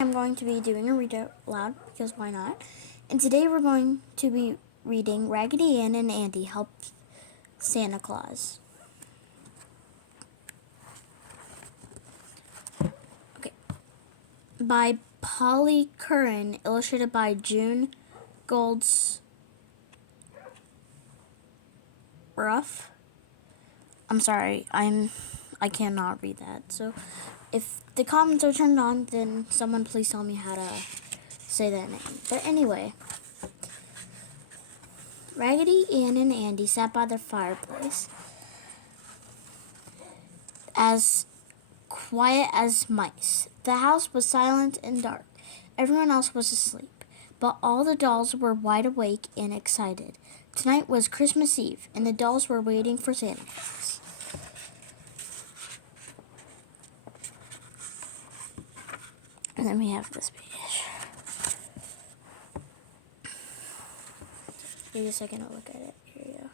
I'm going to be doing a read out loud because why not? And today we're going to be reading Raggedy Ann and Andy Help Santa Claus. Okay. By Polly Curran, illustrated by June Goldsruff. I'm sorry, I cannot read that. So if the comments are turned on, then someone please tell me how to say that name. But anyway, Raggedy Ann and Andy sat by their fireplace, as quiet as mice. The house was silent and dark. Everyone else was asleep, but all the dolls were wide awake and excited. Tonight was Christmas Eve, and the dolls were waiting for Santa Claus. And then we have this page. Give me a second to look at it. Here you go.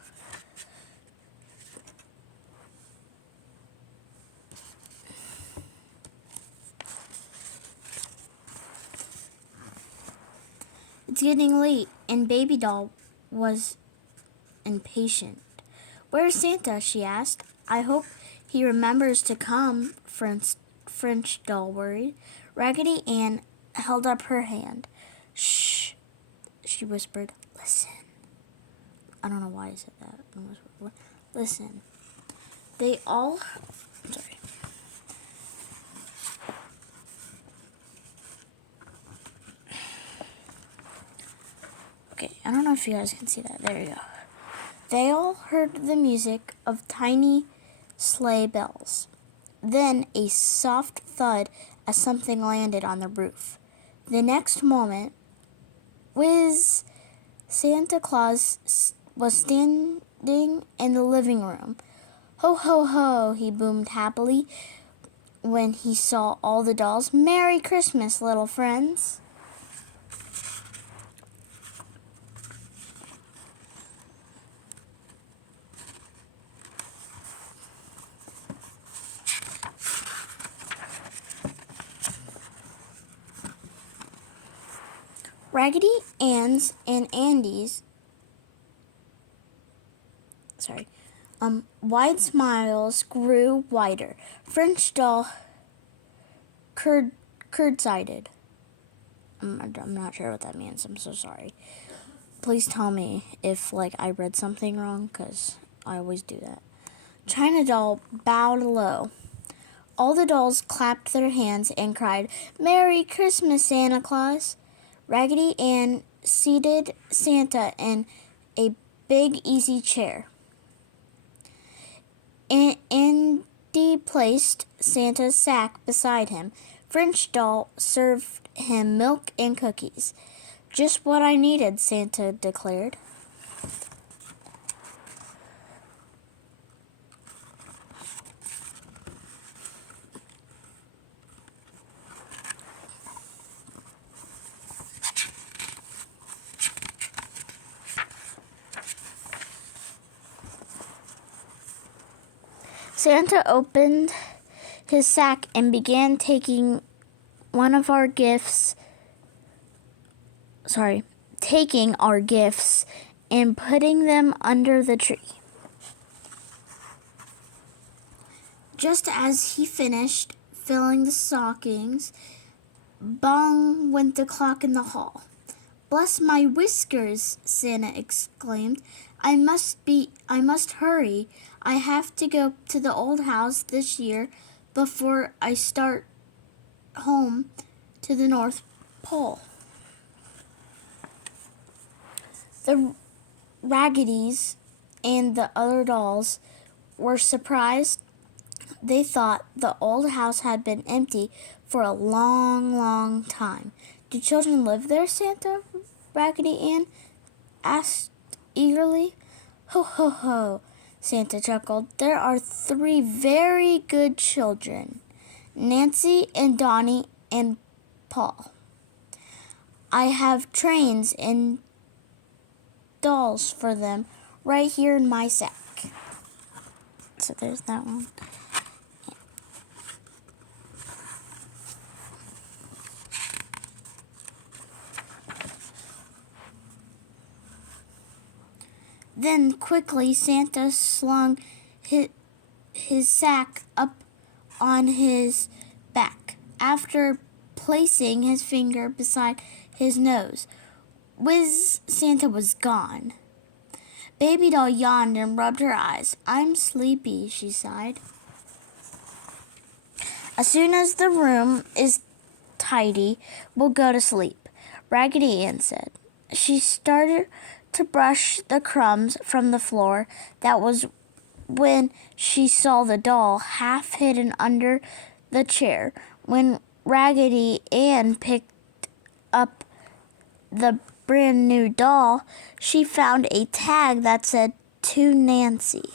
It's getting late, and Baby Doll was impatient. "Where's Santa?" she asked. "I hope he remembers to come," French Doll worried. Raggedy Ann held up her hand. "Shh," she whispered. "Listen." I don't know why I said that. Listen. They all... Sorry. Okay, I don't know if you guys can see that. There you go. They all heard the music of tiny sleigh bells. Then a soft thud as something landed on the roof. The next moment, whiz! Santa Claus was standing in the living room. "Ho, ho, ho," he boomed happily when he saw all the dolls. "Merry Christmas, little friends." Raggedy Ann's and Andy's wide smiles grew wider. French Doll curd-sided. I'm not sure what that means. I'm so sorry. Please tell me if I read something wrong, because I always do that. China Doll bowed low. All the dolls clapped their hands and cried, "Merry Christmas, Santa Claus." Raggedy Ann seated Santa in a big easy chair. Andy placed Santa's sack beside him. French Doll served him milk and cookies. "Just what I needed," Santa declared. Santa opened his sack and began taking our gifts and putting them under the tree. Just as he finished filling the stockings, bong went the clock in the hall. "Bless my whiskers," Santa exclaimed. I must hurry. I have to go to the old house this year before I start home to the North Pole." The Raggedies and the other dolls were surprised. They thought the old house had been empty for a long, long time. "Do children live there, Santa?" Raggedy Ann asked eagerly. "Ho, ho, ho," Santa chuckled. "There are 3 very good children, Nancy and Donnie and Paul. I have trains and dolls for them right here in my sack." So there's that one. Then quickly Santa slung his sack up on his back. After placing his finger beside his nose, whiz, Santa was gone. Baby doll yawned and rubbed her eyes. "I'm sleepy," she sighed. "As soon as the room is tidy, we'll go to sleep," Raggedy Ann said. She started to brush the crumbs from the floor. That was when she saw the doll half hidden under the chair. When Raggedy Ann picked up the brand new doll, she found a tag that said, "To Nancy."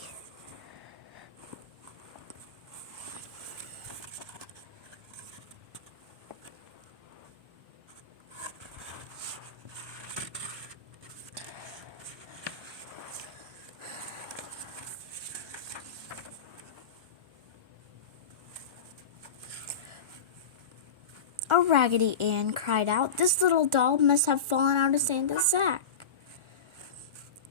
Oh, Raggedy Ann cried out, "This little doll must have fallen out of Santa's sack.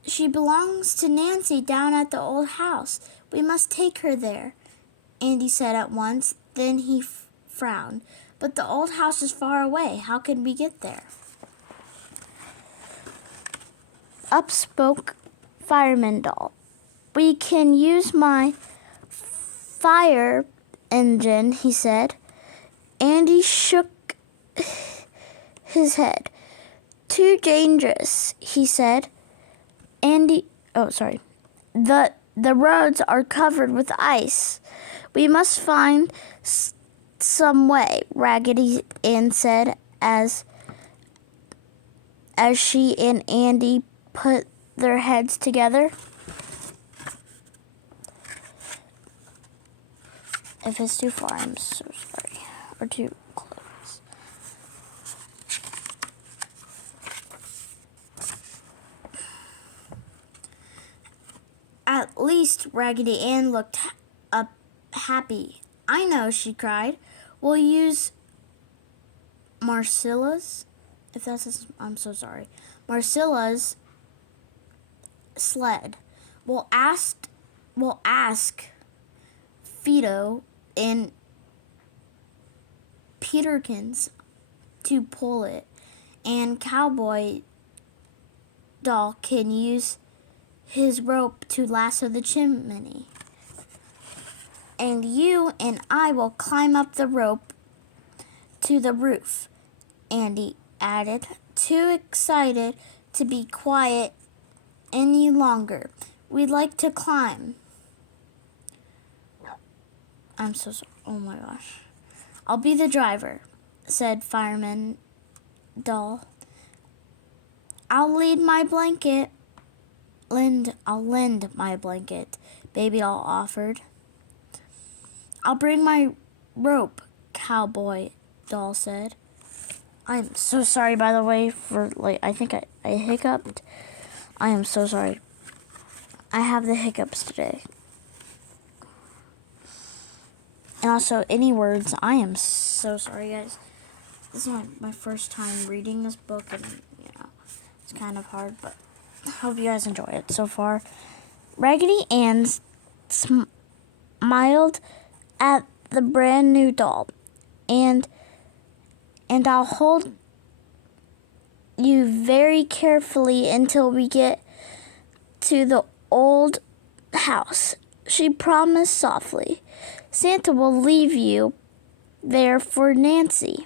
She belongs to Nancy down at the old house. We must take her there," Andy said at once. Then he frowned. "But the old house is far away. How can we get there?" Up spoke Fireman Doll. "We can use my fire engine," he said. Andy shook his head. "Too dangerous," he said. The roads are covered with ice. We must find some way," Raggedy Ann said as she and Andy put their heads together. If it's too far, I'm so sorry. Or too close. At least Raggedy Ann looked happy. "I know," she cried. "We'll use Marcilla's," I'm so sorry. "Marcilla's sled. We'll ask Fido and Peterkins to pull it, and Cowboy Doll can use his rope to lasso the chimney. And you and I will climb up the rope to the roof," Andy added, too excited to be quiet any longer. "We'd like to climb." I'm so sorry. Oh my gosh. "I'll be the driver," said Fireman Doll. I'll lend my blanket," Baby Doll offered. "I'll bring my rope," Cowboy Doll said. I'm so sorry, by the way, for I think I hiccuped. I am so sorry. I have the hiccups today. And also, any words, I am so sorry, guys. This is my first time reading this book, and, it's kind of hard, but I hope you guys enjoy it so far. Raggedy Ann smiled at the brand new doll, and I'll hold you very carefully until we get to the old house, she promised softly. "Santa will leave you there for Nancy."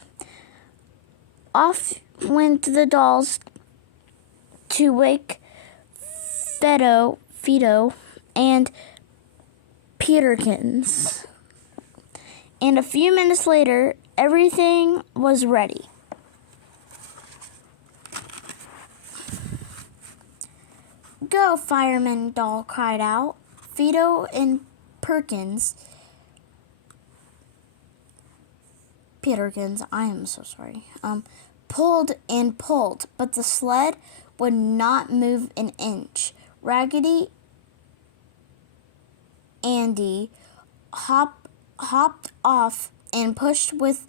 Off went the dolls to wake Fido and Peterkins. And a few minutes later, everything was ready. "Go!" Fireman Doll cried out. Fido and Peterkins, I am so sorry, pulled and pulled, but the sled would not move an inch. Raggedy Andy hopped off and pushed with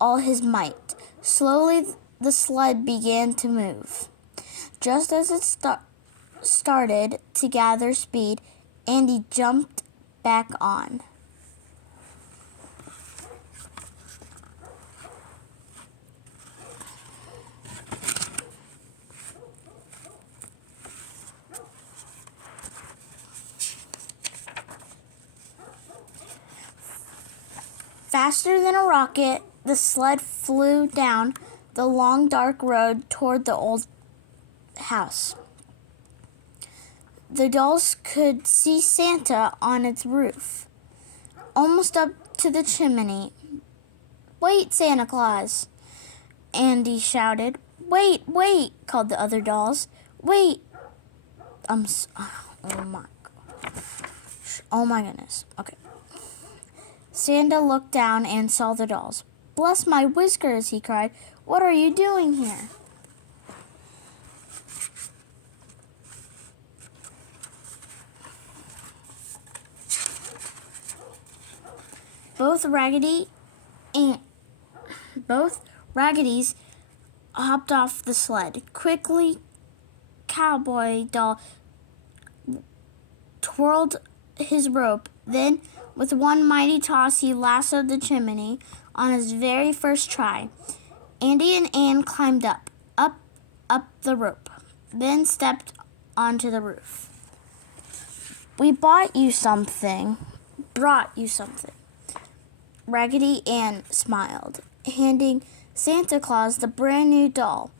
all his might. Slowly, the sled began to move. Just as it started to gather speed, Andy jumped back on. Faster than a rocket, the sled flew down the long dark road toward the old house. The dolls could see Santa on its roof, almost up to the chimney. "Wait, Santa Claus!" Andy shouted. "Wait, wait!" called the other dolls. "Wait!" Oh my goodness. Okay. Santa looked down and saw the dolls. "Bless my whiskers," he cried. "What are you doing here?" Both Raggedys hopped off the sled. Quickly, Cowboy Doll twirled his rope. Then, with one mighty toss, he lassoed the chimney on his very first try. Andy and Ann climbed up the rope, then stepped onto the roof. "We brought you something. Raggedy Ann smiled, handing Santa Claus the brand new doll.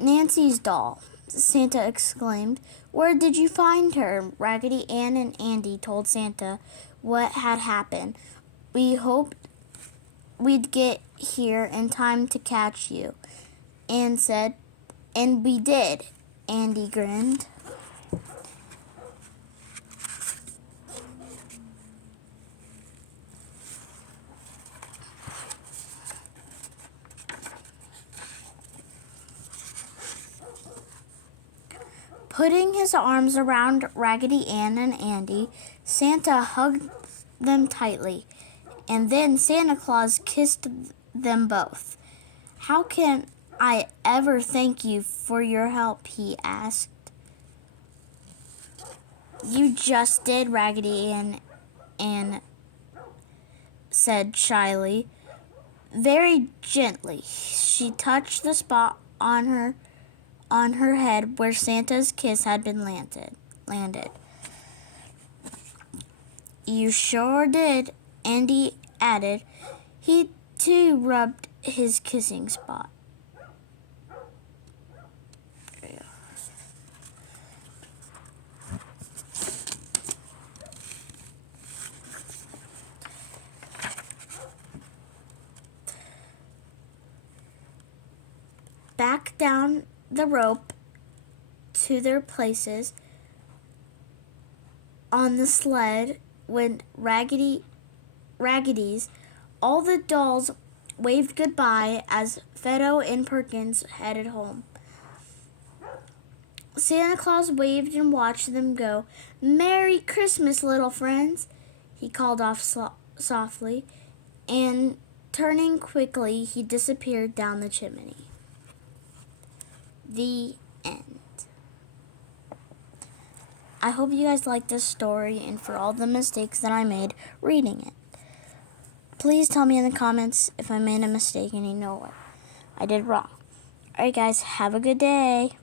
"Nancy's doll," Santa exclaimed. "Where did you find her?" Raggedy Ann and Andy told Santa what had happened. "We hoped we'd get here in time to catch you," Ann said. "And we did," Andy grinned. Putting his arms around Raggedy Ann and Andy, Santa hugged them tightly, and then Santa Claus kissed them both. "How can I ever thank you for your help?" he asked. "You just did," Raggedy Ann said shyly. Very gently, she touched the spot on her head where Santa's kiss had been landed. "You sure did," Andy added. He too rubbed his kissing spot. Back down the rope to their places on the sled went Raggedys. All the dolls waved goodbye as Fido and Perkins headed home. Santa Claus waved and watched them go. "Merry Christmas, little friends," he called off softly, and turning quickly, he disappeared down the chimney. The end. I hope you guys liked this story and for all the mistakes that I made reading it. Please tell me in the comments if I made a mistake and you know what I did wrong. Alright guys, have a good day.